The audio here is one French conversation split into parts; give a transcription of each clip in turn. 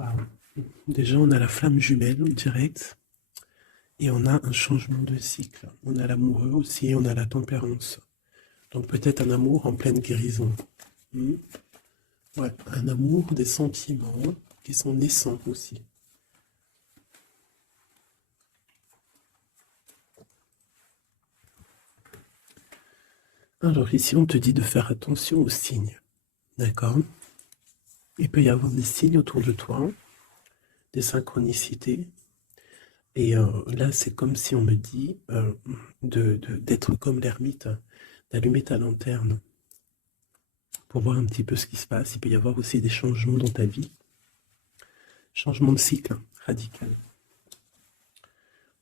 Waouh. Déjà, on a la flamme jumelle direct et on a un changement de cycle. On a l'amoureux aussi, on a la tempérance. Donc peut-être un amour en pleine guérison. Hmm. Ouais, un amour, des sentiments qui sont naissants aussi. Alors ici, on te dit de faire attention aux signes. D'accord? Il peut y avoir des signes autour de toi, des synchronicités. Et là, c'est comme si on me dit d'être comme l'ermite, d'allumer ta lanterne pour voir un petit peu ce qui se passe. Il peut y avoir aussi des changements dans ta vie. Changement de cycle radical.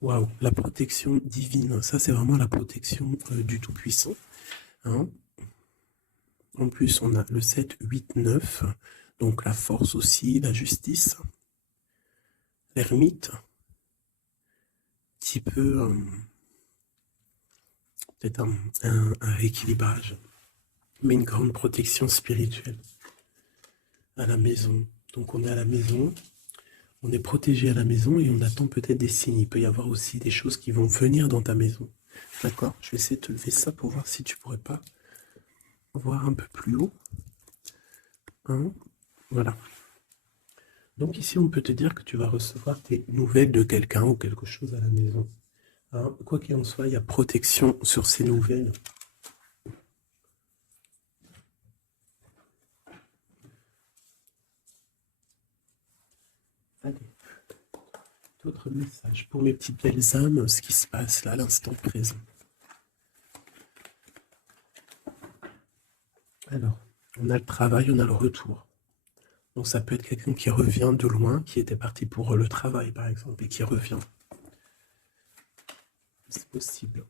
Waouh, la protection divine. Ça, c'est vraiment la protection du Tout-Puissant. Hein. En plus, on a le 7, 8, 9. Donc la force aussi, la justice. L'ermite. Qui peut peut-être un rééquilibrage. Mais une grande protection spirituelle. À la maison. Donc on est à la maison. On est protégé à la maison et on attend peut-être des signes. Il peut y avoir aussi des choses qui vont venir dans ta maison. D'accord? Je vais essayer de te lever ça pour voir si tu pourrais pas voir un peu plus haut. Hein? Voilà. Donc ici, on peut te dire que tu vas recevoir des nouvelles de quelqu'un ou quelque chose à la maison. Hein? Quoi qu'il en soit, il y a protection sur ces nouvelles. Allez. D'autres messages pour mes petites belles âmes, ce qui se passe là à l'instant présent. Alors, on a le travail, on a le retour. Donc ça peut être quelqu'un qui revient de loin, qui était parti pour le travail par exemple, et qui revient. C'est possible.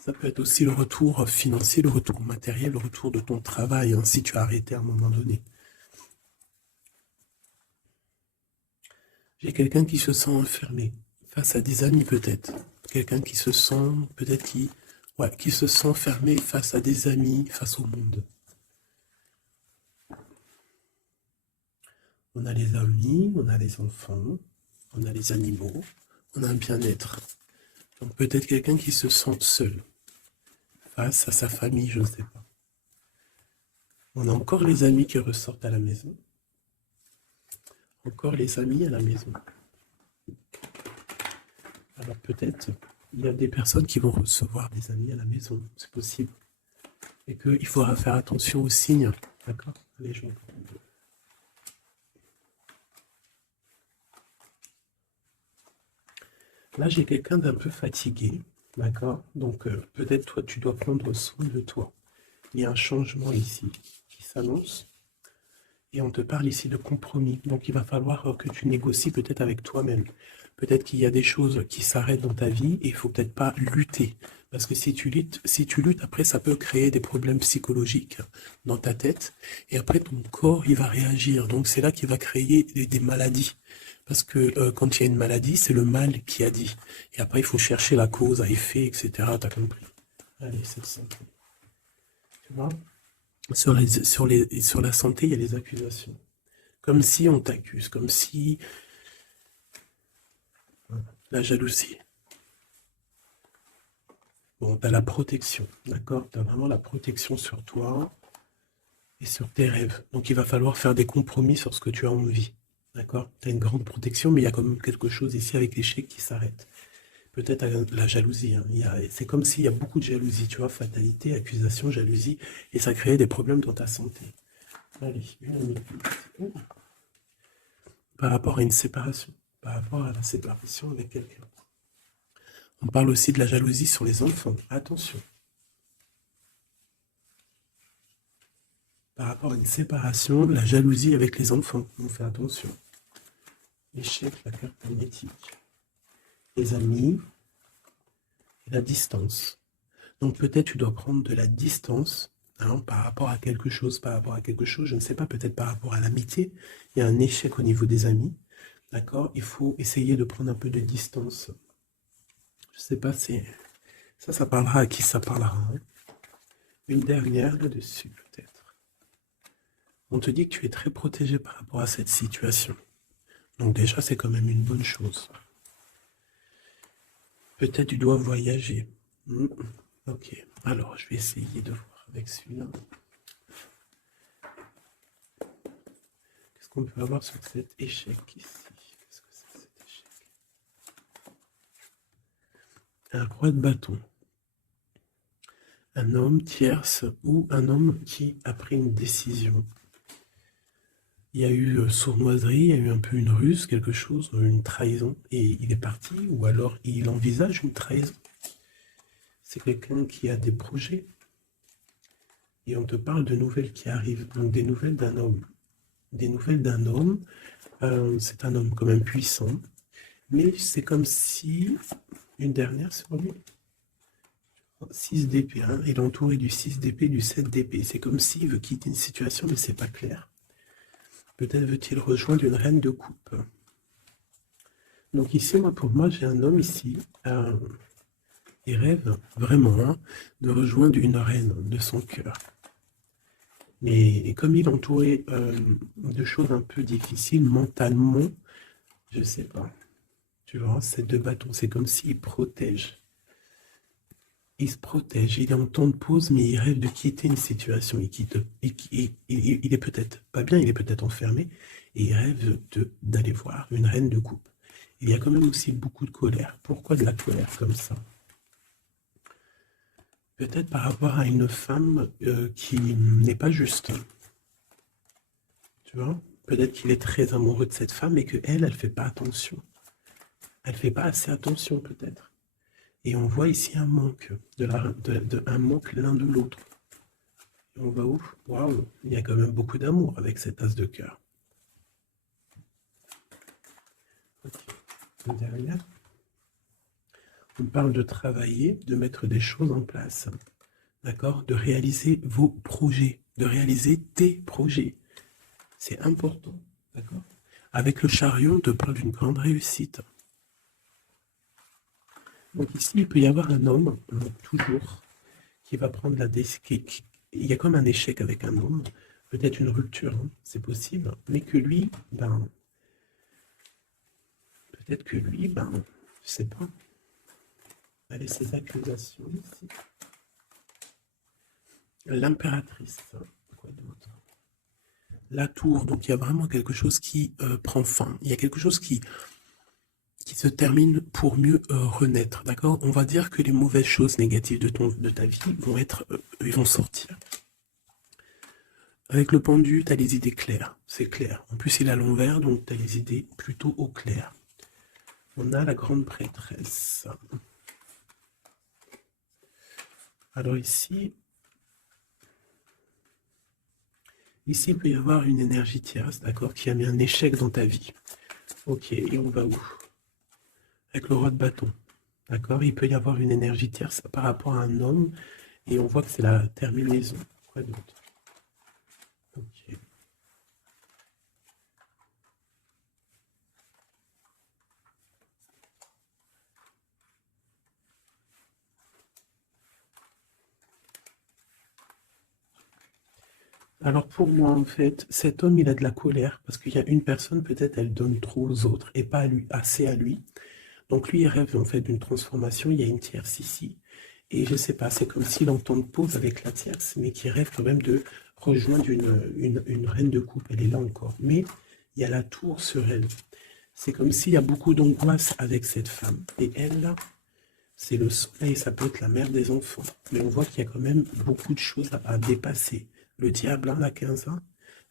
Ça peut être aussi le retour financier, le retour matériel, le retour de ton travail, hein, si tu as arrêté à un moment donné. J'ai quelqu'un qui se sent enfermé, face à des amis peut-être. Quelqu'un qui se sent, peut-être qui se sent fermé face à des amis, face au monde. On a les amis, on a les enfants, on a les animaux, on a un bien-être. Donc peut-être quelqu'un qui se sent seul, face à sa famille, je ne sais pas. On a encore les amis qui ressortent à la maison. Encore les amis à la maison. Alors peut-être, il y a des personnes qui vont recevoir des amis à la maison, c'est possible. Et qu'il faudra faire attention aux signes. D'accord? Allez, je vais... Là, j'ai quelqu'un d'un peu fatigué. D'accord? Donc peut-être toi, tu dois prendre soin de toi. Il y a un changement ici qui s'annonce. Et on te parle ici de compromis. Donc il va falloir que tu négocies peut-être avec toi-même. Peut-être qu'il y a des choses qui s'arrêtent dans ta vie et il faut peut-être pas lutter. Parce que si tu luttes, après ça peut créer des problèmes psychologiques dans ta tête. Et après ton corps, il va réagir. Donc c'est là qu'il va créer des maladies. Parce que quand il y a une maladie, c'est le mal qui a dit. Et après, il faut chercher la cause à effet, etc. T'as compris? Allez, c'est ça. Tu vois? Sur la santé, il y a les accusations. Comme si on t'accuse, comme si... La jalousie. Bon, tu as la protection, d'accord? Tu as vraiment la protection sur toi et sur tes rêves. Donc il va falloir faire des compromis sur ce que tu as envie, d'accord? Tu as une grande protection, mais il y a quand même quelque chose ici avec l'échec qui s'arrête. Peut-être la jalousie. Hein. C'est comme s'il y a beaucoup de jalousie, tu vois, fatalité, accusation, jalousie, et ça crée des problèmes dans ta santé. Allez, une minute. Par rapport à une séparation, par rapport à la séparation avec quelqu'un. On parle aussi de la jalousie sur les enfants. Attention. Par rapport à une séparation, la jalousie avec les enfants. On fait attention. L'échec, la carte magnétique. Les amis et la distance. Donc peut-être tu dois prendre de la distance par rapport à quelque chose, je ne sais pas, peut-être par rapport à l'amitié. Il y a un échec au niveau des amis. D'accord? Il faut essayer de prendre un peu de distance. Je ne sais pas, ça parlera à qui ça parlera. Hein. Une dernière là-dessus, peut-être. On te dit que tu es très protégé par rapport à cette situation. Donc déjà, c'est quand même une bonne chose. Peut-être tu dois voyager. Ok, alors je vais essayer de voir avec celui-là. Qu'est-ce qu'on peut avoir sur cet échec ici? Qu'est-ce que c'est cet échec? Un roi de bâton. Un homme tierce ou un homme qui a pris une décision. Il y a eu sournoiserie, il y a eu un peu une ruse, quelque chose, une trahison, et il est parti, ou alors il envisage une trahison. C'est quelqu'un qui a des projets, et on te parle de nouvelles qui arrivent, donc des nouvelles d'un homme. Des nouvelles d'un homme, c'est un homme quand même puissant, mais c'est comme si, une dernière sur lui, 6 d'épée, hein, il est entouré du 6 d'épée, du 7 d'épée, c'est comme s'il veut quitter une situation, mais c'est pas clair. Peut-être veut-il rejoindre une reine de coupe. Donc ici, pour moi, j'ai un homme ici, il rêve vraiment hein, de rejoindre une reine de son cœur. Mais comme il est entouré de choses un peu difficiles mentalement, je sais pas. Tu vois, ces deux bâtons, c'est comme s'il protège. Il se protège, il est en temps de pause, mais il rêve de quitter une situation. Il est peut-être pas bien, il est peut-être enfermé, et il rêve d'aller voir une reine de coupe. Il y a quand même aussi beaucoup de colère. Pourquoi de la colère comme ça? Peut-être par rapport à une femme qui n'est pas juste. Tu vois? Peut-être qu'il est très amoureux de cette femme et qu'elle, elle ne fait pas attention. Elle ne fait pas assez attention peut-être. Et on voit ici un manque, un manque l'un de l'autre. On va où? Waouh, il y a quand même beaucoup d'amour avec cet as de cœur. Okay. Derrière, on parle de travailler, de mettre des choses en place. D'accord? De réaliser vos projets, de réaliser tes projets. C'est important. D'accord? Avec le chariot, on te parle d'une grande réussite. Donc ici, il peut y avoir un homme, toujours, qui va prendre la décision. Il y a comme un échec avec un homme, peut-être une rupture, hein, c'est possible, mais que lui, peut-être que lui, je sais pas. Allez, ces accusations ici. L'impératrice, quoi d'autre? La tour, donc il y a vraiment quelque chose qui prend fin. Il y a quelque chose qui se termine pour mieux renaître, d'accord? On va dire que les mauvaises choses négatives de ta vie ils vont sortir. Avec le pendu, tu as les idées claires, c'est clair. En plus, il est à l'envers, donc tu as les idées plutôt au clair. On a la grande prêtresse. Alors ici, il peut y avoir une énergie tierce, d'accord, qui a mis un échec dans ta vie. Ok, et on va où? Avec le roi de bâton, d'accord? Il peut y avoir une énergie tierce par rapport à un homme, et on voit que c'est la terminaison. Quoi d'autre? Ok. Alors pour moi, en fait, cet homme, il a de la colère, parce qu'il y a une personne, peut-être, elle donne trop aux autres, et pas à lui, assez à lui. Donc lui, il rêve en fait d'une transformation, il y a une tierce ici, et je sais pas, c'est comme s'il entend de pause avec la tierce, mais qui rêve quand même de rejoindre une reine de coupe, elle est là encore. Mais il y a la tour sur elle. C'est comme s'il y a beaucoup d'angoisse avec cette femme. Et elle, là, c'est le soleil, ça peut être la mère des enfants. Mais on voit qu'il y a quand même beaucoup de choses à dépasser. Le diable, hein, la 15 ans,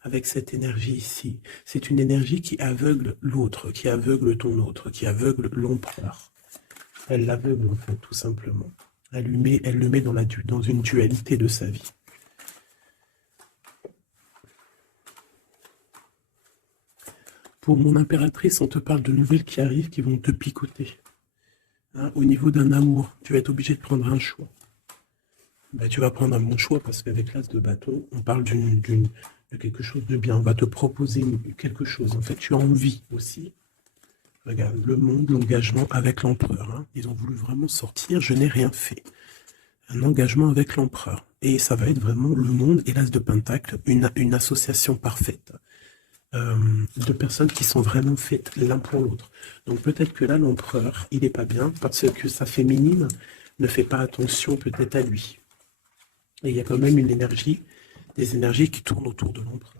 avec cette énergie ici. C'est une énergie qui aveugle l'autre, qui aveugle ton autre, qui aveugle l'empereur. Elle l'aveugle, en fait, tout simplement. Elle le met dans une dualité de sa vie. Pour mon impératrice, on te parle de nouvelles qui arrivent, qui vont te picoter. Hein, au niveau d'un amour, tu vas être obligé de prendre un choix. Tu vas prendre un bon choix, parce qu'avec l'as de bâton, on parle de quelque chose de bien. On va te proposer quelque chose. En fait, tu as envie aussi. Regarde, le monde, l'engagement avec l'empereur. Hein. Ils ont voulu vraiment sortir, je n'ai rien fait. Un engagement avec l'empereur. Et ça va être vraiment le monde et l'as de Pentacle, une association parfaite de personnes qui sont vraiment faites l'un pour l'autre. Donc peut-être que là, l'empereur, il n'est pas bien parce que sa féminine ne fait pas attention peut-être à lui. Et il y a quand même une énergie, des énergies qui tournent autour de l'empereur.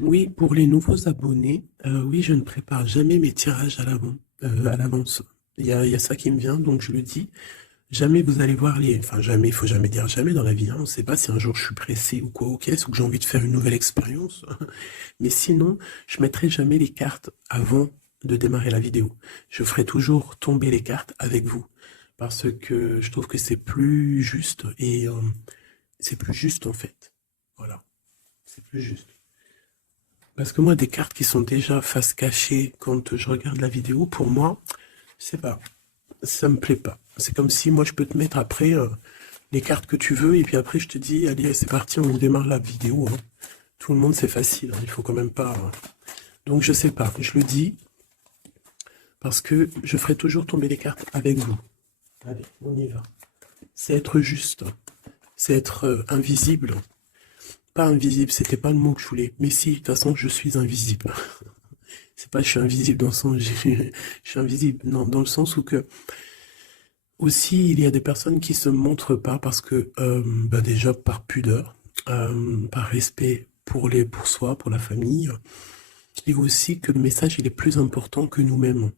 Oui, pour les nouveaux abonnés, oui, je ne prépare jamais mes tirages à l'avance. Il y a ça qui me vient, donc je le dis. Jamais vous allez voir les... Enfin, jamais, il faut jamais dire jamais dans la vie. Hein. On ne sait pas si un jour je suis pressé ou quoi aux caisses ou que j'ai envie de faire une nouvelle expérience. Mais sinon, je mettrai jamais les cartes avant de démarrer la vidéo. Je ferai toujours tomber les cartes avec vous. Parce que je trouve que c'est plus juste et c'est plus juste en fait. Voilà, c'est plus juste. Parce que moi, des cartes qui sont déjà face cachée quand je regarde la vidéo, pour moi, je sais pas, ça me plaît pas. C'est comme si moi je peux te mettre après les cartes que tu veux et puis après je te dis allez c'est parti on démarre la vidéo. Hein. Tout le monde c'est facile, hein, il faut quand même pas. Hein. Donc je sais pas, je le dis parce que je ferai toujours tomber les cartes avec vous. Allez, on y va. C'est être juste, c'est être invisible. Pas invisible, c'était pas le mot que je voulais. Mais si, de toute façon je suis invisible. C'est pas je suis invisible dans le sens je suis invisible, non, dans le sens où que aussi, il y a des personnes qui se montrent pas parce que, déjà par pudeur, par respect pour soi, pour la famille, et aussi que le message il est plus important que nous-mêmes.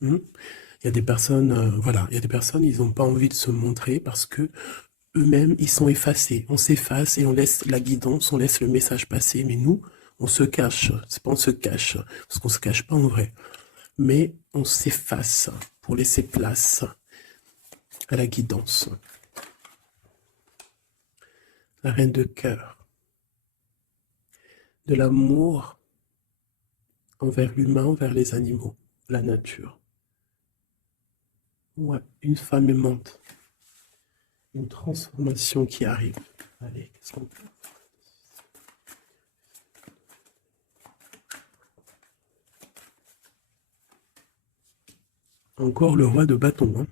Hmm. Il y a des personnes, voilà, il y a des personnes, ils n'ont pas envie de se montrer parce que eux-mêmes, ils sont effacés. On s'efface et on laisse la guidance, on laisse le message passer. Mais nous, on se cache. C'est pas on se cache, parce qu'on se cache pas en vrai. Mais on s'efface pour laisser place à la guidance. La reine de cœur, de l'amour envers l'humain, envers les animaux, la nature. Ouais, une femme aimante, une transformation qui arrive. Allez, qu'est-ce qu'on peut... Encore le roi de bâton. Hein.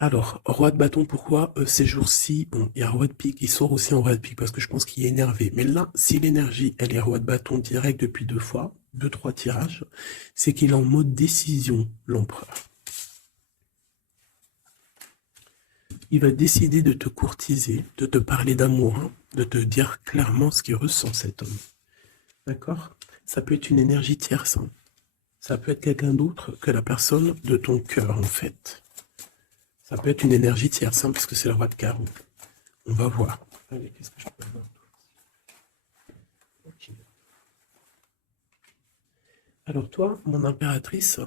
Alors, roi de bâton, pourquoi ces jours-ci, bon, il y a roi de pique, il sort aussi en roi de pique parce que je pense qu'il est énervé. Mais là, si l'énergie, elle est roi de bâton direct depuis 2 fois, 2, 3 tirages, c'est qu'il est en mode décision, l'empereur. Il va décider de te courtiser, de te parler d'amour, hein, de te dire clairement ce qu'il ressent cet homme. D'accord? Ça peut être une énergie tierce. Hein. Ça peut être quelqu'un d'autre que la personne de ton cœur, en fait. Ça peut être une énergie tierce, hein, parce que c'est le roi de carreau. On va voir. Allez, qu'est-ce que je peux voir? Okay. Alors toi, mon impératrice,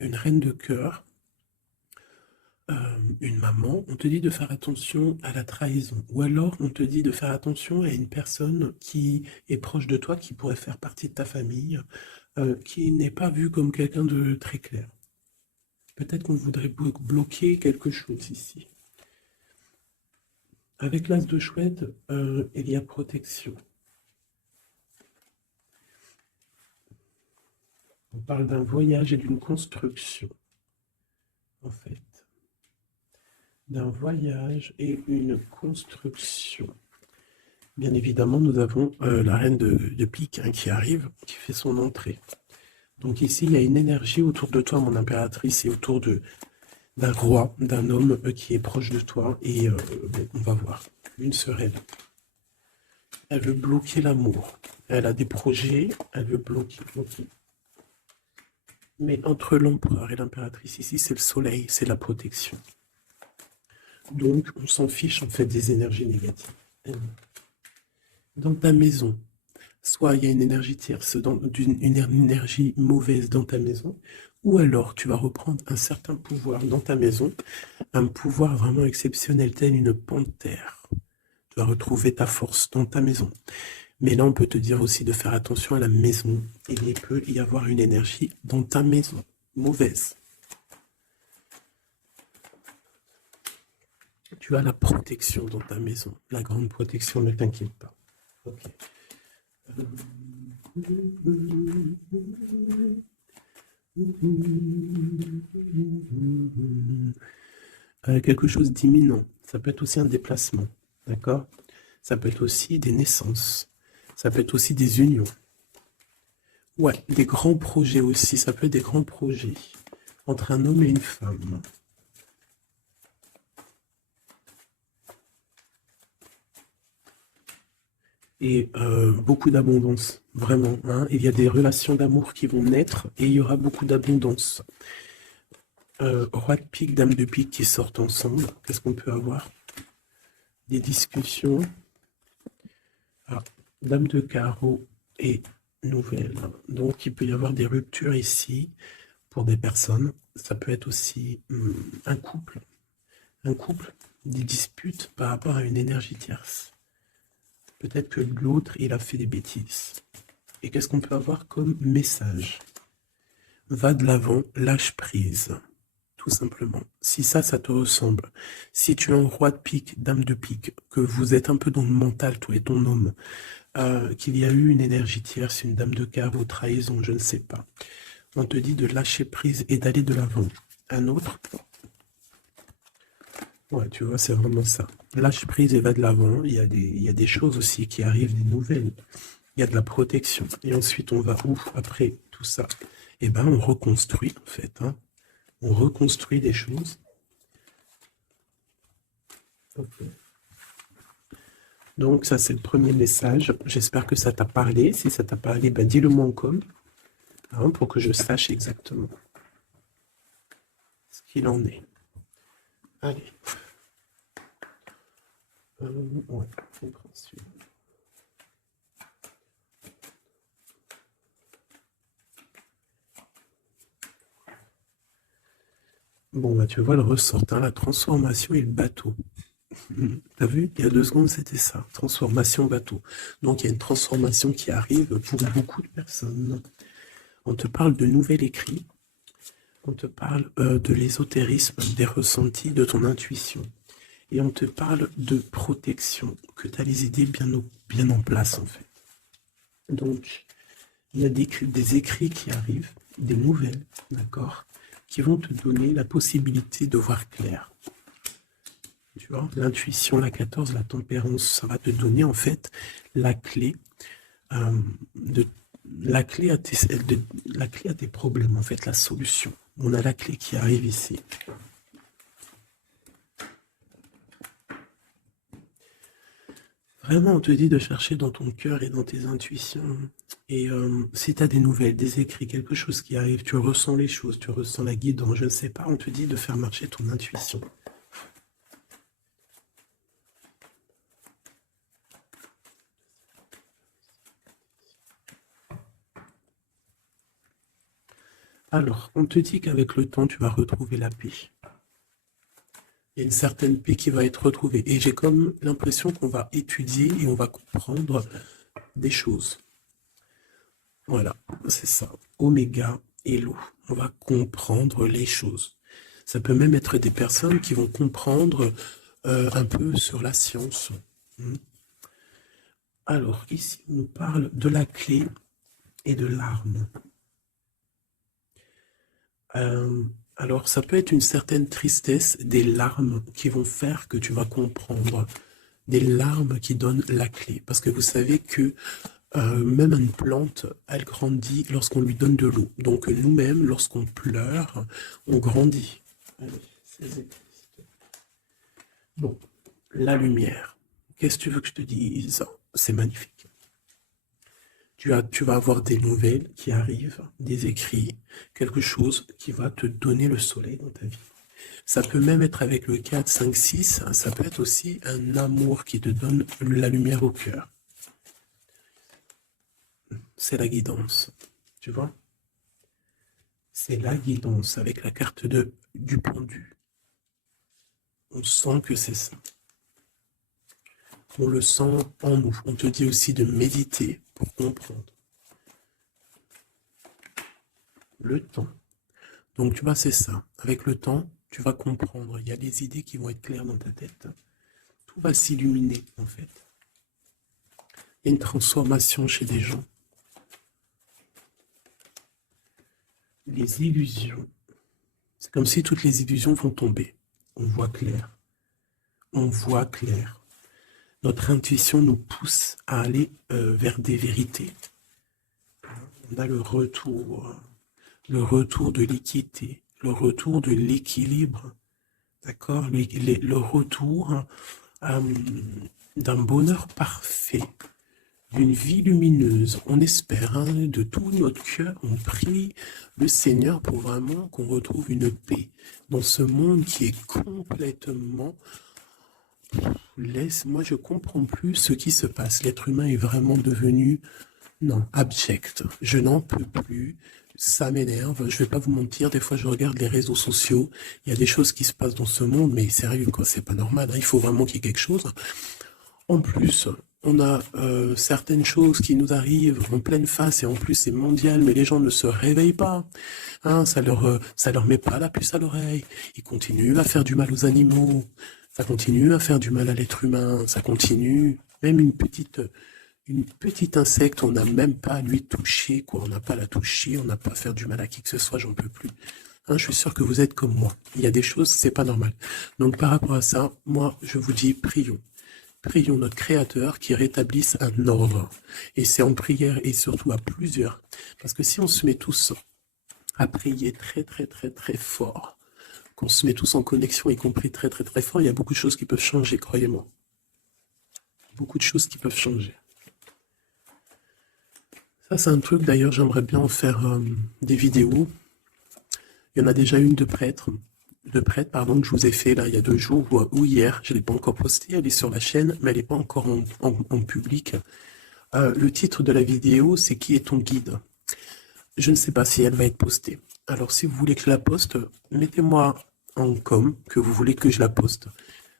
une reine de cœur, une maman, on te dit de faire attention à la trahison. Ou alors on te dit de faire attention à une personne qui est proche de toi, qui pourrait faire partie de ta famille, qui n'est pas vue comme quelqu'un de très clair. Peut-être qu'on voudrait bloquer quelque chose ici. Avec l'as de chouette, il y a protection. On parle d'un voyage et d'une construction, en fait. D'un voyage et une construction. Bien évidemment, nous avons la reine de pique hein, qui arrive, qui fait son entrée. Donc ici, il y a une énergie autour de toi, mon impératrice, et autour d'un roi, d'un homme qui est proche de toi. Et bon, on va voir. Une sereine. Elle veut bloquer l'amour. Elle a des projets, elle veut bloquer. Mais entre l'empereur et l'impératrice, ici, c'est le soleil, c'est la protection. Donc, on s'en fiche en fait des énergies négatives. Dans ta maison, soit il y a une énergie tierce, une énergie mauvaise dans ta maison, ou alors tu vas reprendre un certain pouvoir dans ta maison, un pouvoir vraiment exceptionnel, tel une panthère. Tu vas retrouver ta force dans ta maison. Mais là, on peut te dire aussi de faire attention à la maison. Il peut y avoir une énergie dans ta maison, mauvaise. Tu as la protection dans ta maison, la grande protection, ne t'inquiète pas. Ok. Quelque chose d'imminent. Ça peut être aussi un déplacement, d'accord? Ça peut être aussi des naissances. Ça peut être aussi des unions. Ouais, des grands projets aussi. Ça peut être des grands projets entre un homme et une femme. Et beaucoup d'abondance, vraiment. Hein. Il y a des relations d'amour qui vont naître et il y aura beaucoup d'abondance. Roi de pique, dame de pique qui sortent ensemble. Qu'est-ce qu'on peut avoir? Des discussions. Ah, dame de carreau et nouvelle. Donc il peut y avoir des ruptures ici pour des personnes. Ça peut être aussi un couple, des disputes par rapport à une énergie tierce. Peut-être que l'autre, il a fait des bêtises. Et qu'est-ce qu'on peut avoir comme message? Va de l'avant, lâche prise. Tout simplement. Si ça te ressemble, si tu es un roi de pique, dame de pique, que vous êtes un peu dans le mental, toi et ton homme, qu'il y a eu une énergie tierce, une dame de carreau, trahison, je ne sais pas. On te dit de lâcher prise et d'aller de l'avant. Un autre, ouais, tu vois, c'est vraiment ça. Lâche prise et va de l'avant. Il y a des choses aussi qui arrivent, des nouvelles. Il y a de la protection. Et ensuite, on va où après tout ça? Eh ben, on reconstruit, en fait. Hein. On reconstruit des choses. Okay. Donc, ça, c'est le premier message. J'espère que ça t'a parlé. Si ça t'a parlé, ben, dis-le moi en com, hein, pour que je sache exactement ce qu'il en est. Allez. Ouais, on prend celui-là. Bon, bah, tu vois le ressort, hein, la transformation et le bateau. T'as vu? Il y a 2 secondes, c'était ça. Transformation bateau. Donc, il y a une transformation qui arrive pour beaucoup de personnes. On te parle de nouvel écrit. On te parle de l'ésotérisme, des ressentis, de ton intuition. Et on te parle de protection, que tu as les idées bien en place, en fait. Donc, il y a des écrits qui arrivent, des nouvelles, d'accord, qui vont te donner la possibilité de voir clair. Tu vois, l'intuition, la 14, la tempérance, ça va te donner en fait la clé la clé à tes problèmes, en fait, la solution. On a la clé qui arrive ici. Vraiment, on te dit de chercher dans ton cœur et dans tes intuitions. Et si tu as des nouvelles, des écrits, quelque chose qui arrive, tu ressens les choses, tu ressens la guidance, je ne sais pas, on te dit de faire marcher ton intuition. Alors, on te dit qu'avec le temps, tu vas retrouver la paix. Il y a une certaine paix qui va être retrouvée. Et j'ai comme l'impression qu'on va étudier et on va comprendre des choses. Voilà, c'est ça. Oméga et l'eau. On va comprendre les choses. Ça peut même être des personnes qui vont comprendre un peu sur la science. Alors, ici, on nous parle de la clé et de l'arme. Alors, ça peut être une certaine tristesse, des larmes qui vont faire que tu vas comprendre. Des larmes qui donnent la clé. Parce que vous savez que même une plante, elle grandit lorsqu'on lui donne de l'eau. Donc nous-mêmes, lorsqu'on pleure, on grandit. Allez, bon, la lumière. Qu'est-ce que tu veux que je te dise? C'est magnifique. Tu vas avoir des nouvelles qui arrivent, des écrits, quelque chose qui va te donner le soleil dans ta vie. Ça peut même être avec le 4, 5, 6, ça peut être aussi un amour qui te donne la lumière au cœur. C'est la guidance, tu vois? C'est la guidance avec la carte du pendu. On sent que c'est ça. On le sent en nous. On te dit aussi de méditer pour comprendre. Le temps. Donc tu vois, c'est ça. Avec le temps, tu vas comprendre. Il y a des idées qui vont être claires dans ta tête. Tout va s'illuminer, en fait. Il y a une transformation chez des gens. Les illusions. C'est comme si toutes les illusions vont tomber. On voit clair. On voit clair. Notre intuition nous pousse à aller vers des vérités. On a le retour de l'équité, le retour de l'équilibre, d'accord, le retour d'un bonheur parfait, d'une vie lumineuse. On espère, hein, de tout notre cœur, on prie le Seigneur pour vraiment qu'on retrouve une paix dans ce monde qui est complètement... Moi, je comprends plus ce qui se passe. L'être humain est vraiment devenu, non, abject. Je n'en peux plus. Ça m'énerve. Je vais pas vous mentir. Des fois, je regarde les réseaux sociaux. Il y a des choses qui se passent dans ce monde, mais sérieux, quoi. C'est pas normal, hein. Il faut vraiment qu'il y ait quelque chose. En plus, on a certaines choses qui nous arrivent en pleine face et en plus c'est mondial, mais les gens ne se réveillent pas. Hein, ça leur met pas la puce à l'oreille. Ils continuent à faire du mal aux animaux. Ça continue à faire du mal à l'être humain. Ça continue. Même une petite insecte, on n'a même pas à lui toucher, quoi. On n'a pas à la toucher, on n'a pas à faire du mal à qui que ce soit, j'en peux plus. Hein, je suis sûr que vous êtes comme moi. Il y a des choses, c'est pas normal. Donc par rapport à ça, moi, je vous dis, prions. Prions notre Créateur qui rétablisse un ordre. Et c'est en prière et surtout à plusieurs. Parce que si on se met tous à prier très très très très fort, qu'on se met tous en connexion, y compris très très très fort, il y a beaucoup de choses qui peuvent changer, croyez-moi. Beaucoup de choses qui peuvent changer. Ça, c'est un truc, d'ailleurs, j'aimerais bien en faire des vidéos. Il y en a déjà une de prêtre, pardon, que je vous ai fait là il y a 2 jours ou hier. Je ne l'ai pas encore postée, elle est sur la chaîne, mais elle n'est pas encore en public. Le titre de la vidéo, c'est Qui est ton guide? Je ne sais pas si elle va être postée. Alors, si vous voulez que je la poste, mettez-moi en com que vous voulez que je la poste.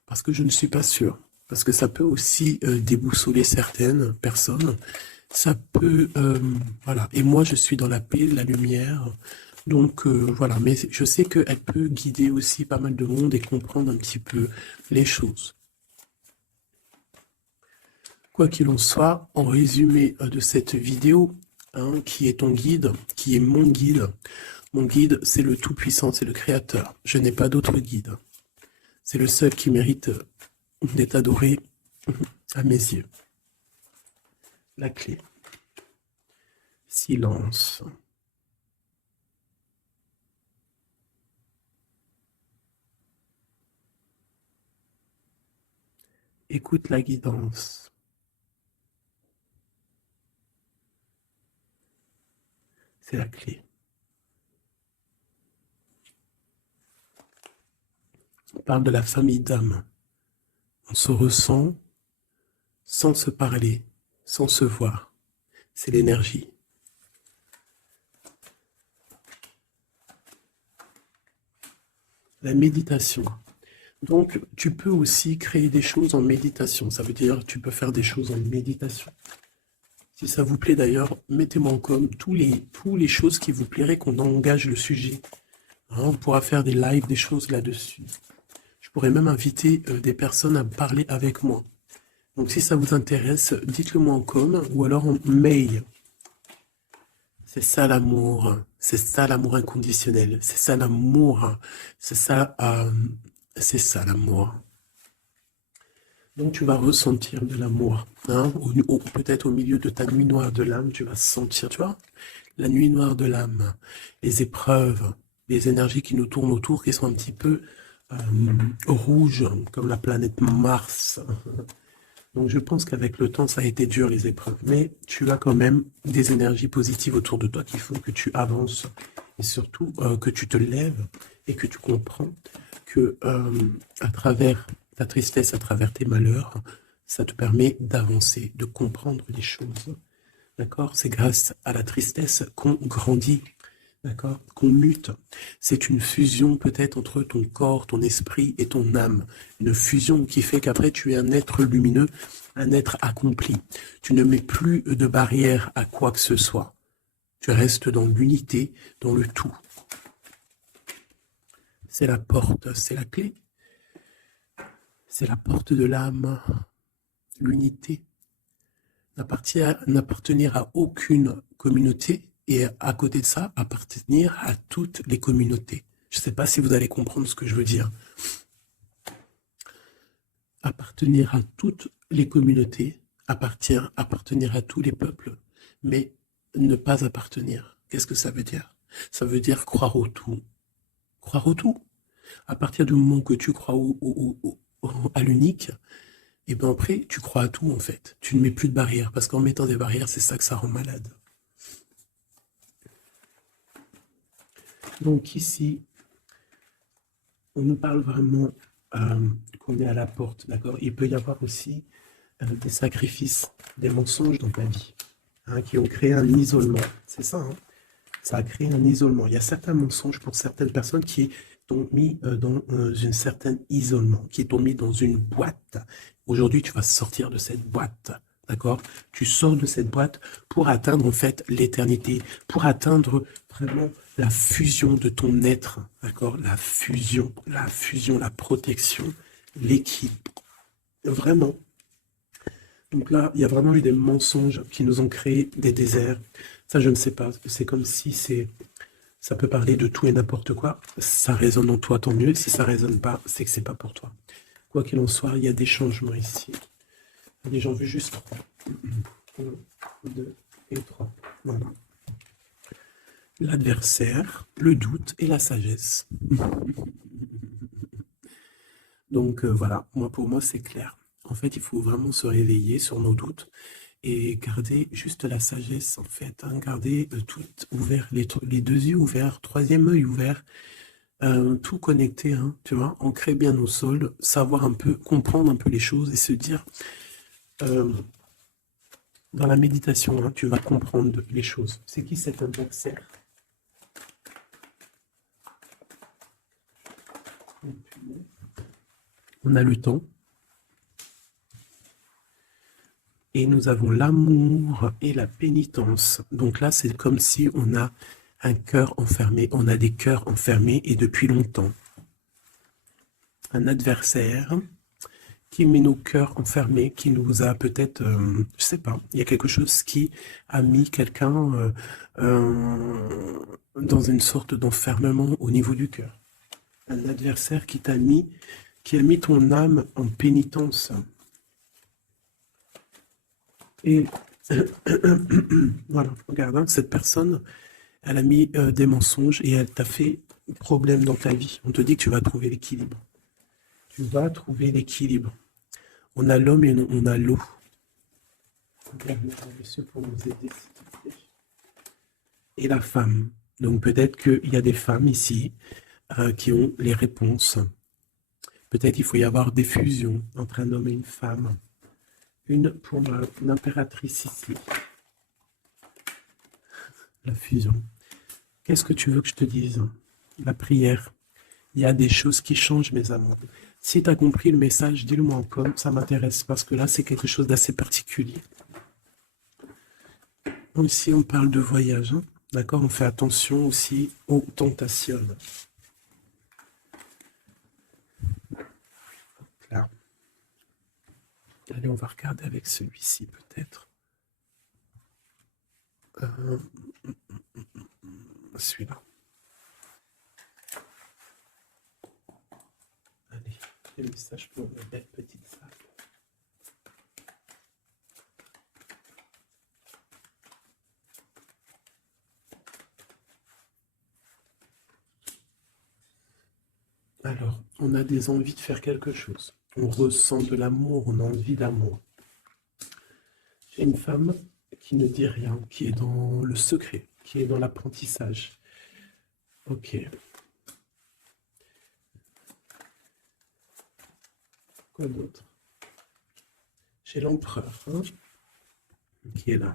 Parce que je ne suis pas sûr. Parce que ça peut aussi déboussoler certaines personnes. Ça peut... voilà. Et moi, je suis dans la paix, la lumière. Donc, voilà. Mais je sais qu'elle peut guider aussi pas mal de monde et comprendre un petit peu les choses. Quoi qu'il en soit, en résumé de cette vidéo, hein, qui est ton guide, qui est mon guide. Mon guide, c'est le Tout-Puissant, c'est le Créateur. Je n'ai pas d'autre guide. C'est le seul qui mérite d'être adoré à mes yeux. La clé. Silence. Écoute la guidance. C'est la clé. On parle de la famille d'âme. On se ressent sans se parler, sans se voir. C'est l'énergie. La méditation. Donc, tu peux aussi créer des choses en méditation. Ça veut dire tu peux faire des choses en méditation. Si ça vous plaît d'ailleurs, mettez-moi en com tous les choses qui vous plairaient qu'on engage le sujet. Hein, on pourra faire des lives, des choses là-dessus. Je pourrais même inviter des personnes à parler avec moi. Donc si ça vous intéresse, dites-le moi en com ou alors en mail. C'est ça l'amour. C'est ça l'amour inconditionnel. C'est ça l'amour. C'est ça l'amour. Donc tu vas ressentir de l'amour. Hein, peut-être au milieu de ta nuit noire de l'âme, tu vas sentir, tu vois, la nuit noire de l'âme, les épreuves, les énergies qui nous tournent autour, qui sont un petit peu rouges, comme la planète Mars. Donc je pense qu'avec le temps, ça a été dur les épreuves. Mais tu as quand même des énergies positives autour de toi qui font que tu avances. Et surtout que tu te lèves et que tu comprends que à travers ta tristesse, à travers tes malheurs, ça te permet d'avancer, de comprendre les choses. D'accord? C'est grâce à la tristesse qu'on grandit. D'accord? Qu'on mute. C'est une fusion peut-être entre ton corps, ton esprit et ton âme. Une fusion qui fait qu'après tu es un être lumineux, un être accompli. Tu ne mets plus de barrière à quoi que ce soit. Tu restes dans l'unité, dans le tout. C'est la porte, c'est la clé. C'est la porte de l'âme. L'unité. n'appartenir à aucune communauté et à côté de ça, appartenir à toutes les communautés. Je ne sais pas si vous allez comprendre ce que je veux dire. Appartenir à toutes les communautés, appartenir à tous les peuples, mais ne pas appartenir. Qu'est-ce que ça veut dire? Ça veut dire croire au tout. Croire au tout. À partir du moment que tu crois à l'unique, et bien après, tu crois à tout en fait. Tu ne mets plus de barrières, parce qu'en mettant des barrières, c'est ça que ça rend malade. Donc ici, on nous parle vraiment qu'on est à la porte, d'accord? Il peut y avoir aussi des sacrifices, des mensonges dans ta vie, hein, qui ont créé un isolement. C'est ça, hein? Ça a créé un isolement. Il y a certains mensonges pour certaines personnes qui t'ont mis dans une certaine isolement, qui t'ont mis dans une boîte. Aujourd'hui, tu vas sortir de cette boîte, d'accord? Tu sors de cette boîte pour atteindre en fait l'éternité, pour atteindre vraiment la fusion de ton être, d'accord? La fusion, la protection, l'équilibre. Vraiment. Donc là, il y a vraiment eu des mensonges qui nous ont créé des déserts. Ça, je ne sais pas. C'est comme si ça peut parler de tout et n'importe quoi. Ça résonne en toi, tant mieux. Si ça résonne pas, c'est que c'est pas pour toi. Quoi qu'il en soit, il y a des changements ici. Allez, j'en veux juste 3. 1, 2 et 3. Voilà. L'adversaire, le doute et la sagesse. Donc voilà, pour moi, c'est clair. En fait, il faut vraiment se réveiller sur nos doutes et garder juste la sagesse, en fait. Hein, garder tout ouvert, les deux yeux ouverts, troisième œil ouvert, tout connecté, hein, tu vois, ancrer bien nos sols, savoir un peu, comprendre un peu les choses et se dire, dans la méditation, hein, tu vas comprendre les choses. C'est qui cet adversaire? On a le temps. Et nous avons l'amour et la pénitence. Donc là, c'est comme si on a un cœur enfermé. On a des cœurs enfermés et depuis longtemps. Un adversaire qui met nos cœurs enfermés, qui nous a peut-être, je sais pas, il y a quelque chose qui a mis quelqu'un dans une sorte d'enfermement au niveau du cœur. Un adversaire qui a mis ton âme en pénitence. Et voilà, regarde, hein, cette personne, elle a mis des mensonges et elle t'a fait problème dans ta vie. On te dit que tu vas trouver l'équilibre. Tu vas trouver l'équilibre. On a l'homme et on a l'eau. Pour nous aider, s'il te plaît. Et la femme. Donc peut-être qu'il y a des femmes ici qui ont les réponses. Peut-être il faut y avoir des fusions entre un homme et une femme. Une pour l'impératrice ici. La fusion. Qu'est-ce que tu veux que je te dise? La prière. Il y a des choses qui changent, mes amours. Si tu as compris le message, dis-le moi en com, ça m'intéresse parce que là, c'est quelque chose d'assez particulier. Ici, on parle de voyage. Hein, d'accord? On fait attention aussi aux tentations. Là. Allez, on va regarder avec celui-ci peut-être. Celui-là. Allez, le message pour une belle petite salle. Alors, on a des envies de faire quelque chose. On ressent de l'amour, on a envie d'amour. J'ai une femme qui ne dit rien, qui est dans le secret, qui est dans l'apprentissage. Ok. Quoi d'autre? J'ai l'empereur, hein, qui est là.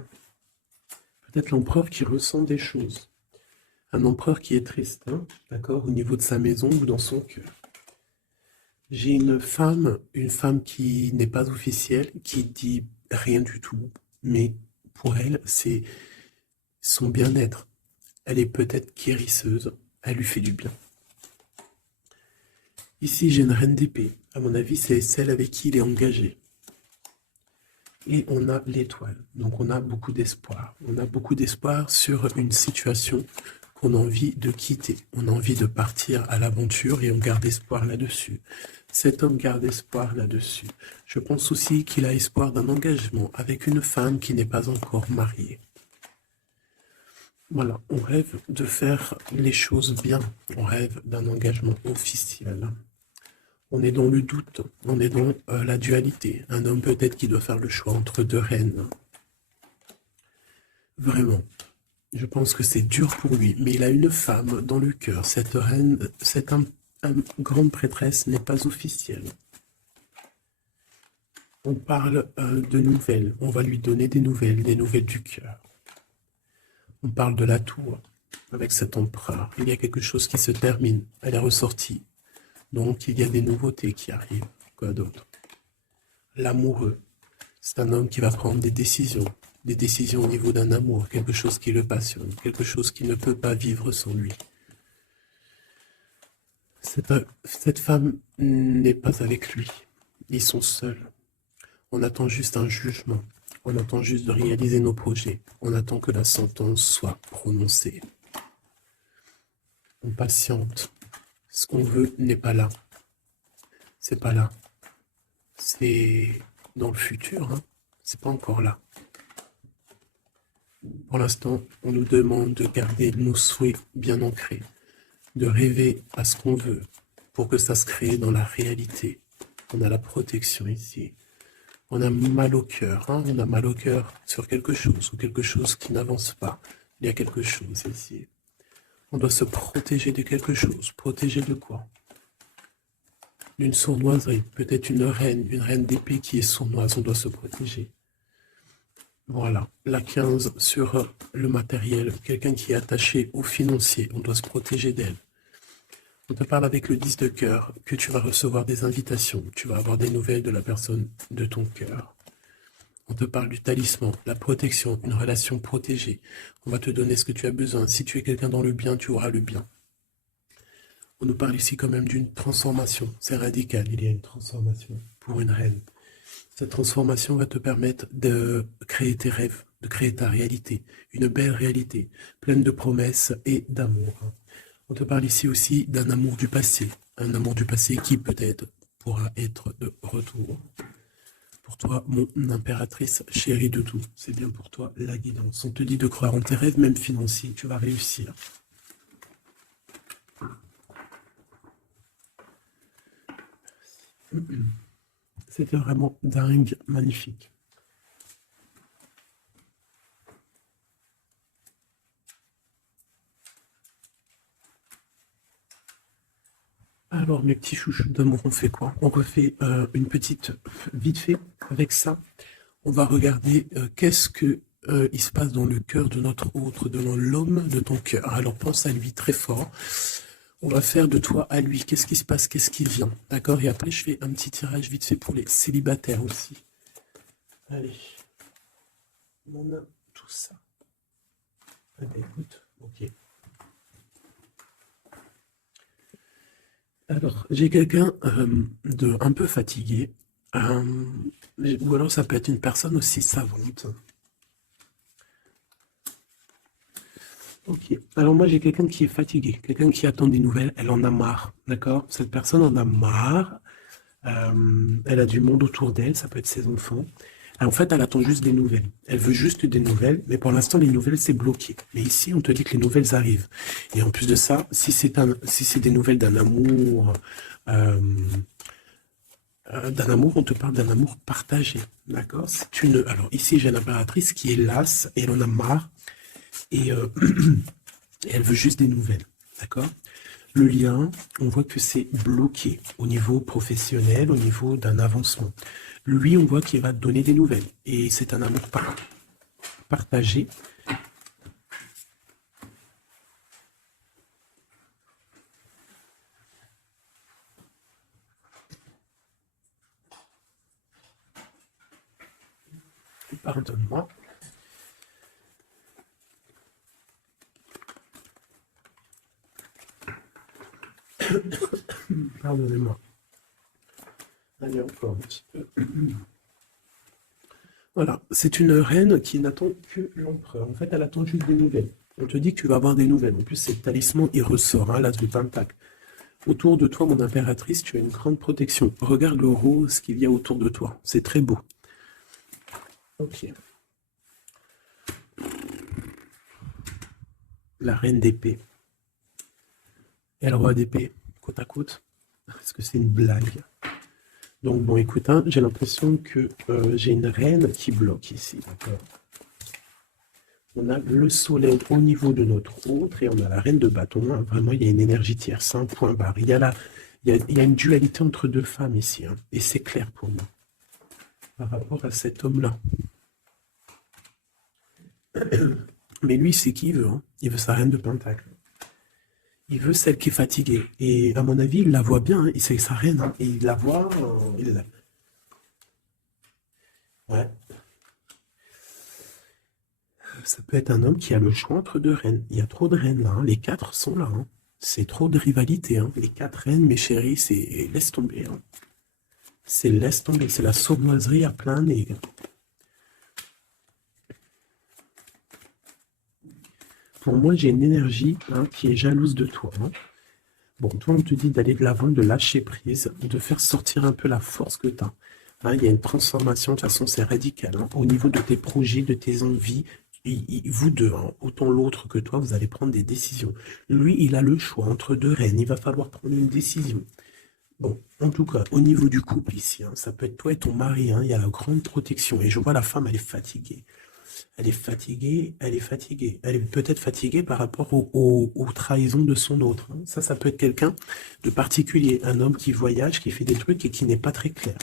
Peut-être l'empereur qui ressent des choses. Un empereur qui est triste, hein, d'accord, au niveau de sa maison ou dans son cœur. J'ai une femme qui n'est pas officielle, qui dit rien du tout, mais pour elle, c'est son bien-être. Elle est peut-être guérisseuse, elle lui fait du bien. Ici, j'ai une reine d'épée. À mon avis, c'est celle avec qui il est engagé. Et on a l'étoile. Donc on a beaucoup d'espoir. On a beaucoup d'espoir sur une situation qu'on a envie de quitter. On a envie de partir à l'aventure et on garde espoir là-dessus. Cet homme garde espoir là-dessus. Je pense aussi qu'il a espoir d'un engagement avec une femme qui n'est pas encore mariée. Voilà, on rêve de faire les choses bien. On rêve d'un engagement officiel. On est dans le doute, on est dans la dualité. Un homme peut-être qui doit faire le choix entre deux reines. Vraiment. Je pense que c'est dur pour lui, mais il a une femme dans le cœur. Cette reine, cette grande prêtresse n'est pas officielle. On parle de nouvelles. On va lui donner des nouvelles du cœur. On parle de la tour avec cet empereur. Il y a quelque chose qui se termine. Elle est ressortie. Donc, il y a des nouveautés qui arrivent. Quoi d'autre? L'amoureux. C'est un homme qui va prendre des décisions au niveau d'un amour, quelque chose qui le passionne, quelque chose qui ne peut pas vivre sans lui. Cette femme n'est pas avec lui. Ils sont seuls. On attend juste un jugement. On attend juste de réaliser nos projets. On attend que la sentence soit prononcée. On patiente. Ce qu'on veut n'est pas là. C'est pas là. C'est dans le futur. Hein. C'est pas encore là. Pour l'instant, on nous demande de garder nos souhaits bien ancrés, de rêver à ce qu'on veut pour que ça se crée dans la réalité. On a la protection ici. On a mal au cœur. Hein. On a mal au cœur sur quelque chose ou quelque chose qui n'avance pas. Il y a quelque chose ici. On doit se protéger de quelque chose. Protéger de quoi? D'une sournoiserie. Peut-être une reine d'épée qui est sournoise. On doit se protéger. Voilà. La 15 sur le matériel. Quelqu'un qui est attaché au financier. On doit se protéger d'elle. On te parle avec le 10 de cœur que tu vas recevoir des invitations. Tu vas avoir des nouvelles de la personne de ton cœur. On te parle du talisman, la protection, une relation protégée. On va te donner ce que tu as besoin. Si tu es quelqu'un dans le bien, tu auras le bien. On nous parle ici quand même d'une transformation. C'est radical, il y a une transformation pour une reine. Cette transformation va te permettre de créer tes rêves, de créer ta réalité. Une belle réalité, pleine de promesses et d'amour. On te parle ici aussi d'un amour du passé. Un amour du passé qui peut-être pourra être de retour. Pour toi, mon impératrice chérie de tout. C'est bien pour toi la guidance. On te dit de croire en tes rêves, même financiers. Tu vas réussir. C'était vraiment dingue, magnifique. Alors, mes petits chouchous d'amour, on fait quoi? On refait une petite, vite fait, avec ça. On va regarder qu'est-ce que il se passe dans le cœur de notre autre, de l'homme de ton cœur. Alors, pense à lui très fort. On va faire de toi à lui. Qu'est-ce qui se passe? Qu'est-ce qui vient? D'accord? Et après, je fais un petit tirage vite fait pour les célibataires aussi. Allez. On a tout ça. Ah ben, écoute, ok. Alors, j'ai quelqu'un de un peu fatigué. Ou alors ça peut être une personne aussi savante. Ok. Alors moi j'ai quelqu'un qui est fatigué, quelqu'un qui attend des nouvelles, elle en a marre, d'accord? Cette personne en a marre, elle a du monde autour d'elle, ça peut être ses enfants. En fait, elle attend juste des nouvelles. Elle veut juste des nouvelles, mais pour l'instant, les nouvelles, c'est bloqué. Mais ici, on te dit que les nouvelles arrivent. Et en plus de ça, si c'est des nouvelles euh, d'un amour, on te parle d'un amour partagé, d'accord? Alors ici, j'ai l'impératrice qui est lasse, et elle en a marre, et, et elle veut juste des nouvelles, d'accord? Le lien, on voit que c'est bloqué au niveau professionnel, au niveau d'un avancement. Lui, on voit qu'il va te donner des nouvelles. Et c'est un amour partagé. Pardonne-moi. Pardonnez-moi. Allez, encore un petit peu. Voilà, c'est une reine qui n'attend que l'empereur. En fait, elle attend juste des nouvelles. On te dit que tu vas avoir des nouvelles. En plus, c'est le talisman, il ressort, hein, l'as de pentacle. Autour de toi, mon impératrice, tu as une grande protection. Regarde le rose qu'il y a autour de toi. C'est très beau. Ok. La reine d'épée. Et le roi d'épée, côte à côte. Est-ce que c'est une blague? Donc, bon, écoute, hein, j'ai l'impression que j'ai une reine qui bloque ici. D'accord. On a le soleil au niveau de notre autre et on a la reine de bâton. Hein. Vraiment, il y a une énergie tierce, un point barre. Il y a une dualité entre deux femmes ici. Hein, et c'est clair pour moi par rapport à cet homme-là. Mais lui, c'est qui il veut. Hein. Il veut sa reine de pentacle. Il veut celle qui est fatiguée. Et à mon avis, il la voit bien. Hein. C'est sa reine. Hein. Et il la voit. Ouais. Ça peut être un homme qui a le choix entre deux reines. Il y a trop de reines là. Hein. Les quatre sont là. Hein. C'est trop de rivalité. Hein. Les quatre reines, mes chéris, c'est laisse tomber. Hein. C'est laisse tomber. C'est la sournoiserie à plein nez. Pour moi, j'ai une énergie hein, qui est jalouse de toi. Hein. Bon, toi, on te dit d'aller de l'avant, de lâcher prise, de faire sortir un peu la force que tu as. Hein, il y a une transformation, de toute façon, c'est radical. Hein, au niveau de tes projets, de tes envies, vous deux, hein, autant l'autre que toi, vous allez prendre des décisions. Lui, il a le choix entre deux reines. Il va falloir prendre une décision. Bon, en tout cas, au niveau du couple ici, hein, ça peut être toi et ton mari. Hein, il y a la grande protection. Et je vois la femme, elle est fatiguée. Elle est fatiguée, elle est fatiguée. Elle est peut-être fatiguée par rapport aux trahisons de son autre. Hein. Ça peut être quelqu'un de particulier, un homme qui voyage, qui fait des trucs et qui n'est pas très clair.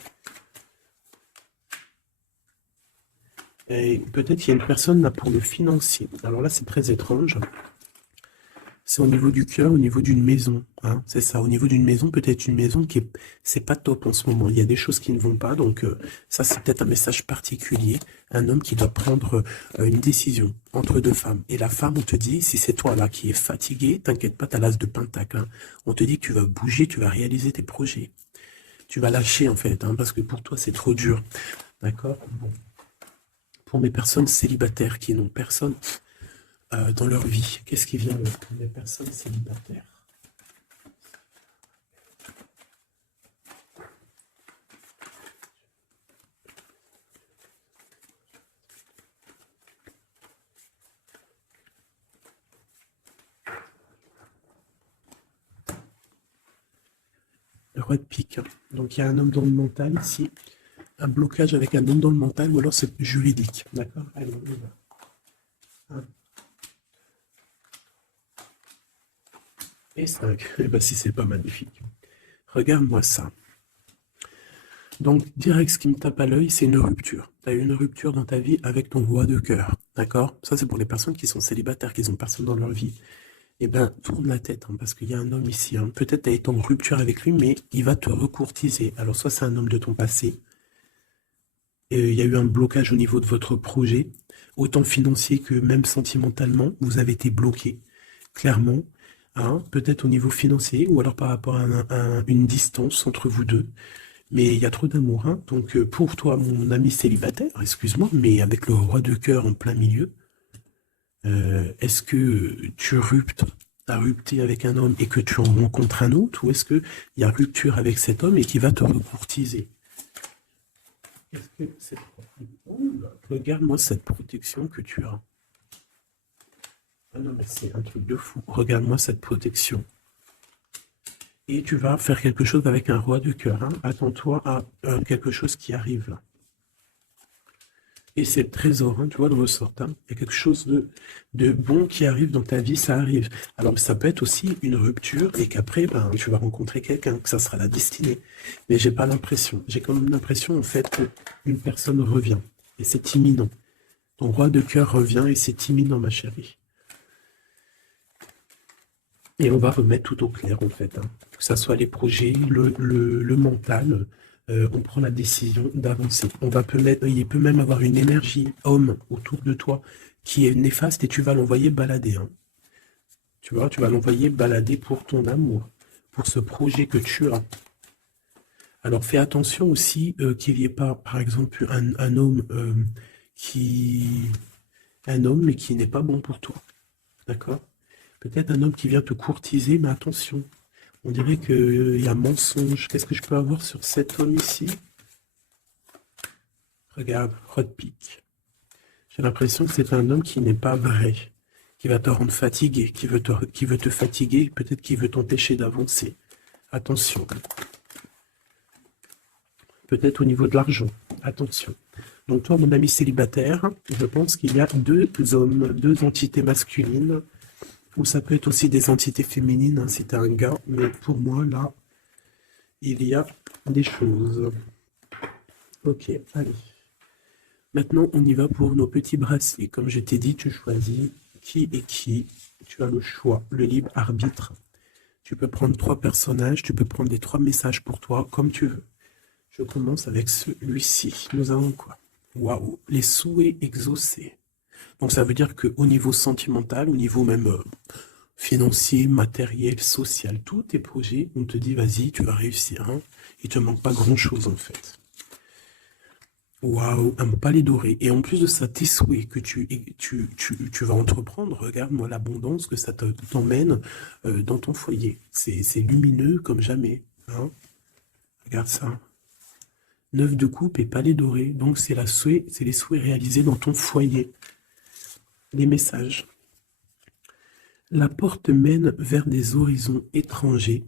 Et peut-être qu'il y a une personne là pour le financier. Alors là, c'est très étrange. C'est au niveau du cœur, au niveau d'une maison. Hein, c'est ça, au niveau d'une maison, peut-être une maison qui est, c'est pas top en ce moment. Il y a des choses qui ne vont pas, donc ça c'est peut-être un message particulier. Un homme qui doit prendre une décision entre deux femmes. Et la femme, on te dit, si c'est toi là qui es fatigué, t'inquiète pas, t'as l'as de pentacle. Hein. On te dit que tu vas bouger, tu vas réaliser tes projets. Tu vas lâcher en fait, hein, parce que pour toi c'est trop dur. D'accord. Bon. Pour mes personnes célibataires qui n'ont personne dans leur vie. Qu'est-ce qui vient pour les personnes célibataires? Le roi de pique. Hein. Donc il y a un homme dans le mental ici, un blocage avec un homme dans le mental, ou alors c'est juridique. D'accord. Allez, on y va. 1. Et 5. Eh ben si c'est pas magnifique. Regarde-moi ça. Donc, direct, ce qui me tape à l'œil, c'est une rupture. Tu as eu une rupture dans ta vie avec ton roi de cœur. D'accord. Ça, c'est pour les personnes qui sont célibataires, qui n'ont personne dans leur vie. Eh bien, tourne la tête, hein, parce qu'il y a un homme ici. Hein. Peut-être tu as été en rupture avec lui, mais il va te recourtiser. Alors, soit c'est un homme de ton passé, et il y a eu un blocage au niveau de votre projet, autant financier que même sentimentalement, vous avez été bloqué, clairement. Hein, peut-être au niveau financier, ou alors par rapport à une distance entre vous deux. Mais il y a trop d'amour. Hein. Donc, pour toi, mon ami célibataire, excuse-moi, mais avec le roi de cœur en plein milieu, est-ce que tu as rupté avec un homme et que tu en rencontres un autre, ou est-ce qu'il y a rupture avec cet homme et qui va te recourtiser? Est-ce que cette... Regarde-moi cette protection que tu as. Ah non, mais c'est un truc de fou. Regarde-moi cette protection. Et tu vas faire quelque chose avec un roi de cœur. Hein. Attends-toi à quelque chose qui arrive là. Et c'est le trésor, hein, tu vois, de ressort. Hein. Il y a quelque chose de bon qui arrive dans ta vie, ça arrive. Alors, ça peut être aussi une rupture et qu'après, ben, tu vas rencontrer quelqu'un, que ça sera la destinée. Mais j'ai pas l'impression. J'ai quand même l'impression, en fait, qu'une personne revient. Et c'est imminent. Ton roi de cœur revient et c'est imminent, ma chérie. Et on va remettre tout au clair, en fait. Hein. Que ça soit les projets, le mental, on prend la décision d'avancer. Il peut même avoir une énergie homme autour de toi qui est néfaste et tu vas l'envoyer balader. Hein. Tu vois, tu vas l'envoyer balader pour ton amour, pour ce projet que tu as. Alors fais attention aussi qu'il n'y ait pas, par exemple, un homme un homme mais qui n'est pas bon pour toi. D'accord? Peut-être un homme qui vient te courtiser, mais attention. On dirait qu'il y a mensonge. Qu'est-ce que je peux avoir sur cet homme ici? Regarde, Rod Pick. J'ai l'impression que c'est un homme qui n'est pas vrai, qui va te rendre fatigué, qui veut te fatiguer, peut-être qu'il veut t'empêcher d'avancer. Attention. Peut-être au niveau de l'argent. Attention. Donc toi, mon ami célibataire, je pense qu'il y a deux hommes, deux entités masculines, ou ça peut être aussi des entités féminines, hein, si tu es un gars, mais pour moi, là, il y a des choses. Ok, allez. Maintenant, on y va pour nos petits bracelets. Comme je t'ai dit, tu choisis qui est qui. Tu as le choix, le libre arbitre. Tu peux prendre 3 personnages, tu peux prendre les 3 messages pour toi, comme tu veux. Je commence avec celui-ci. Nous avons quoi? Waouh, les souhaits exaucés. Donc ça veut dire qu'au niveau sentimental, au niveau même financier, matériel, social, tous tes projets, on te dit vas-y, tu vas réussir. Hein. Il te manque pas grand-chose en fait. Waouh, un palais doré. Et en plus de ça, tes souhaits que tu vas entreprendre, regarde-moi l'abondance que ça t'emmène dans ton foyer. C'est lumineux comme jamais. Hein. Regarde ça. 9 de coupe et palais doré. Donc c'est les souhaits réalisés dans ton foyer. Les messages. La porte mène vers des horizons étrangers,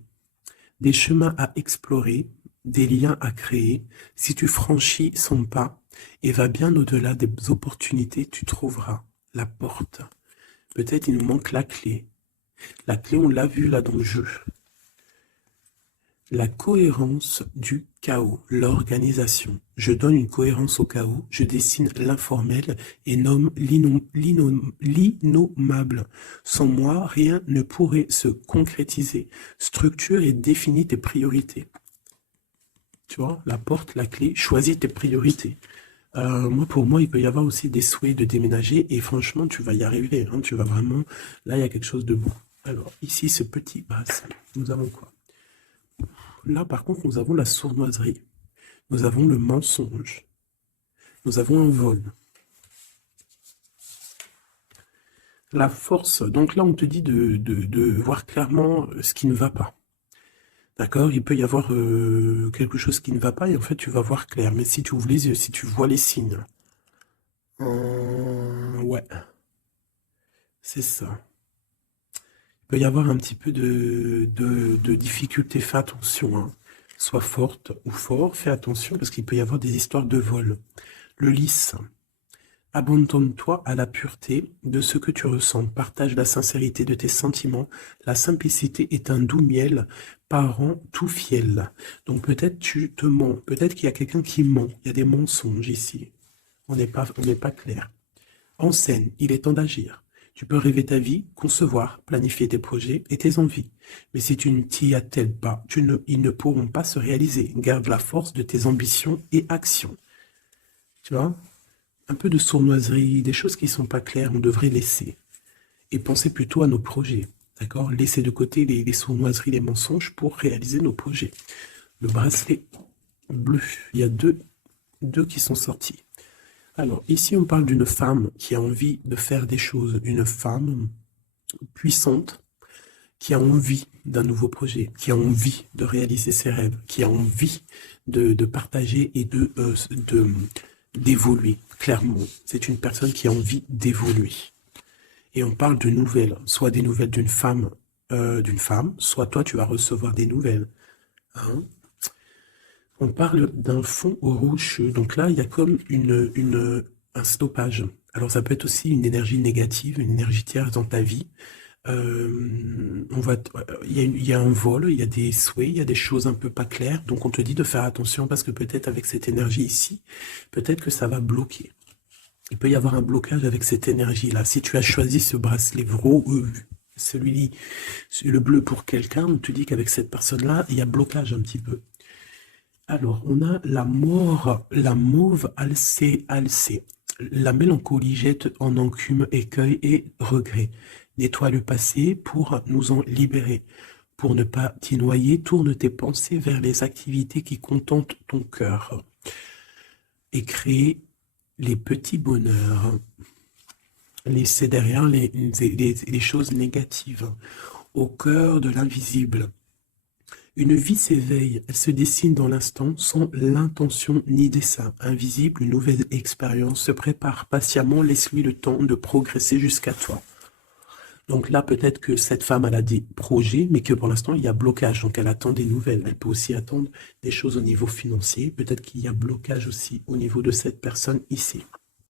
des chemins à explorer, des liens à créer. Si tu franchis son pas et vas bien au-delà des opportunités, tu trouveras la porte. Peut-être il nous manque la clé. La clé, on l'a vu là dans le jeu. La cohérence du chaos, l'organisation. Je donne une cohérence au chaos, je dessine l'informel et nomme l'innommable. Sans moi, rien ne pourrait se concrétiser. Structure et définis tes priorités. Tu vois, la porte, la clé, choisis tes priorités. Pour moi, il peut y avoir aussi des souhaits de déménager et franchement, tu vas y arriver. Hein, tu vas vraiment... Là, il y a quelque chose de beau. Alors, ici, ce petit bracelet, nous avons quoi? Là, par contre, nous avons la sournoiserie. Nous avons le mensonge. Nous avons un vol. La force. Donc là, on te dit de voir clairement ce qui ne va pas. D'accord? Il peut y avoir quelque chose qui ne va pas et en fait, tu vas voir clair. Mais si tu ouvres les yeux, si tu vois les signes. Ouais. C'est ça. Il peut y avoir un petit peu de difficulté. Fais attention. Hein. Sois forte ou fort. Fais attention parce qu'il peut y avoir des histoires de vol. Le lys. Abandonne-toi à la pureté de ce que tu ressens. Partage la sincérité de tes sentiments. La simplicité est un doux miel, parent tout fiel. Donc peut-être tu te mens. Peut-être qu'il y a quelqu'un qui ment. Il y a des mensonges ici. On n'est pas clair. En scène, il est temps d'agir. Tu peux rêver ta vie, concevoir, planifier tes projets et tes envies. Mais si tu ne t'y attelles pas, ils ne pourront pas se réaliser. Garde la force de tes ambitions et actions. Tu vois? Un peu de sournoiserie, des choses qui ne sont pas claires, on devrait laisser. Et penser plutôt à nos projets. D'accord? Laisser de côté les sournoiseries, les mensonges pour réaliser nos projets. Le bracelet bleu, il y a deux qui sont sortis. Alors, ici, on parle d'une femme qui a envie de faire des choses. Une femme puissante qui a envie d'un nouveau projet, qui a envie de réaliser ses rêves, qui a envie de partager et d'évoluer. Clairement, c'est une personne qui a envie d'évoluer. Et on parle de nouvelles, soit des nouvelles d'une femme, soit toi, tu vas recevoir des nouvelles. Hein? On parle d'un fond rouge. Donc là, il y a comme un stoppage. Alors ça peut être aussi une énergie négative, une énergie tierce dans ta vie. Il y a un vol, il y a des souhaits, il y a des choses un peu pas claires. Donc on te dit de faire attention parce que peut-être avec cette énergie ici, peut-être que ça va bloquer. Il peut y avoir un blocage avec cette énergie-là. Si tu as choisi ce bracelet celui-ci, le bleu pour quelqu'un, on te dit qu'avec cette personne-là, il y a blocage un petit peu. Alors, on a la mauve alcée. La mélancolie jette en enclume, écueil et regret. Nettoie le passé pour nous en libérer. Pour ne pas t'y noyer, tourne tes pensées vers les activités qui contentent ton cœur et crée les petits bonheurs. Laissez derrière les choses négatives. Au cœur de l'invisible, une vie s'éveille, elle se dessine dans l'instant sans l'intention ni dessein. Invisible, une nouvelle expérience se prépare patiemment, laisse-lui le temps de progresser jusqu'à toi. Donc là, peut-être que cette femme, elle a des projets, mais que pour l'instant, il y a blocage. Donc elle attend des nouvelles. Elle peut aussi attendre des choses au niveau financier. Peut-être qu'il y a blocage aussi au niveau de cette personne ici.